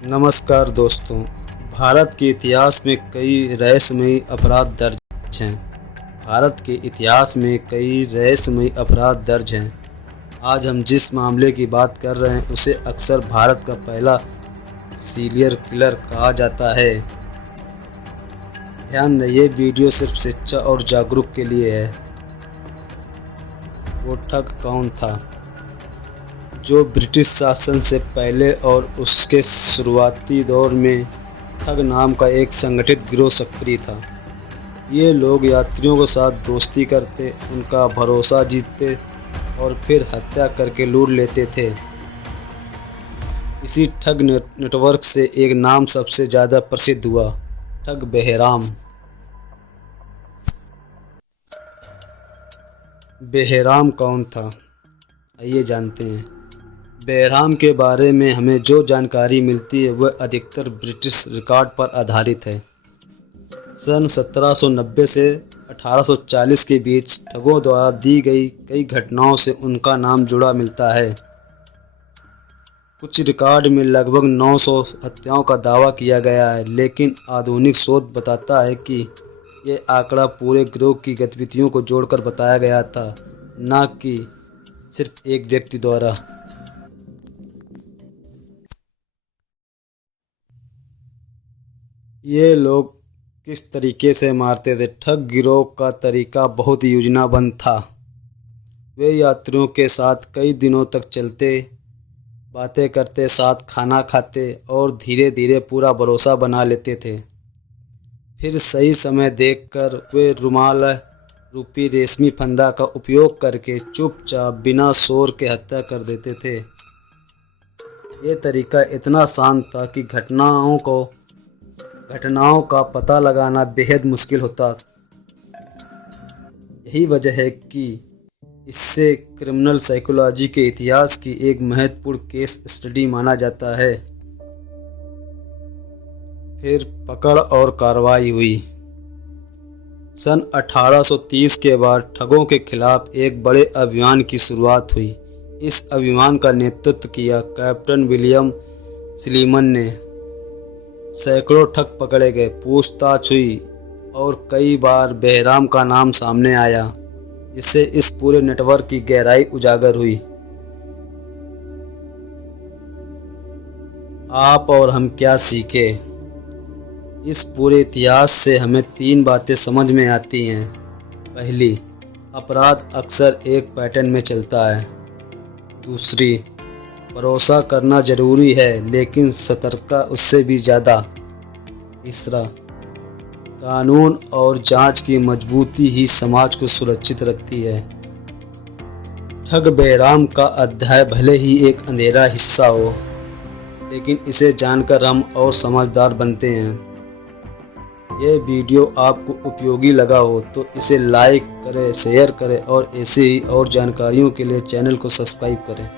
नमस्कार दोस्तों। भारत के इतिहास में कई रहस्यमयी अपराध दर्ज हैं। भारत के इतिहास में कई रहस्यमयी अपराध दर्ज हैं। आज हम जिस मामले की बात कर रहे हैं उसे अक्सर भारत का पहला सीरियल किलर कहा जाता है। ध्यान दें, ये वीडियो सिर्फ शिक्षा और जागरूक के लिए है। वो ठग कौन था जो ब्रिटिश शासन से पहले और उसके शुरुआती दौर में ठग नाम का एक संगठित गिरोह सक्रिय था। ये लोग यात्रियों के साथ दोस्ती करते, उनका भरोसा जीतते और फिर हत्या करके लूट लेते थे। इसी ठग नेटवर्क से एक नाम सबसे ज़्यादा प्रसिद्ध हुआ, ठग बेहराम। बेहराम कौन था, आइए जानते हैं। बेहराम के बारे में हमें जो जानकारी मिलती है वह अधिकतर ब्रिटिश रिकॉर्ड पर आधारित है। सन 1790 से 1840 के बीच ठगों द्वारा दी गई कई घटनाओं से उनका नाम जुड़ा मिलता है। कुछ रिकॉर्ड में लगभग 900 हत्याओं का दावा किया गया है, लेकिन आधुनिक शोध बताता है कि यह आंकड़ा पूरे गिरोह की गतिविधियों को जोड़कर बताया गया था, न कि सिर्फ एक व्यक्ति द्वारा। ये लोग किस तरीके से मारते थे? ठग गिरोह का तरीका बहुत योजनाबद्ध था। वे यात्रियों के साथ कई दिनों तक चलते, बातें करते, साथ खाना खाते और धीरे धीरे पूरा भरोसा बना लेते थे। फिर सही समय देखकर वे रुमाल रूपी रेशमी फंदा का उपयोग करके चुपचाप बिना शोर के हत्या कर देते थे। ये तरीका इतना आसान था कि घटनाओं का पता लगाना बेहद मुश्किल होता। यही वजह है कि इससे क्रिमिनल साइकोलॉजी के इतिहास की एक महत्वपूर्ण केस स्टडी माना जाता है। फिर पकड़ और कार्रवाई हुई। सन 1830 के बाद ठगों के खिलाफ एक बड़े अभियान की शुरुआत हुई। इस अभियान का नेतृत्व किया कैप्टन विलियम स्लीमन ने। सैकड़ों ठग पकड़े गए, पूछताछ हुई और कई बार बेहराम का नाम सामने आया, जिससे इस पूरे नेटवर्क की गहराई उजागर हुई। आप और हम क्या सीखे? इस पूरे इतिहास से हमें 3 बातें समझ में आती हैं। पहली, अपराध अक्सर एक पैटर्न में चलता है। दूसरी, भरोसा करना जरूरी है लेकिन सतर्कता उससे भी ज़्यादा। तीसरा, कानून और जांच की मजबूती ही समाज को सुरक्षित रखती है। ठग बेहराम का अध्याय भले ही एक अंधेरा हिस्सा हो, लेकिन इसे जानकर हम और समझदार बनते हैं। यह वीडियो आपको उपयोगी लगा हो तो इसे लाइक करें, शेयर करें और ऐसे ही और जानकारियों के लिए चैनल को सब्सक्राइब करें।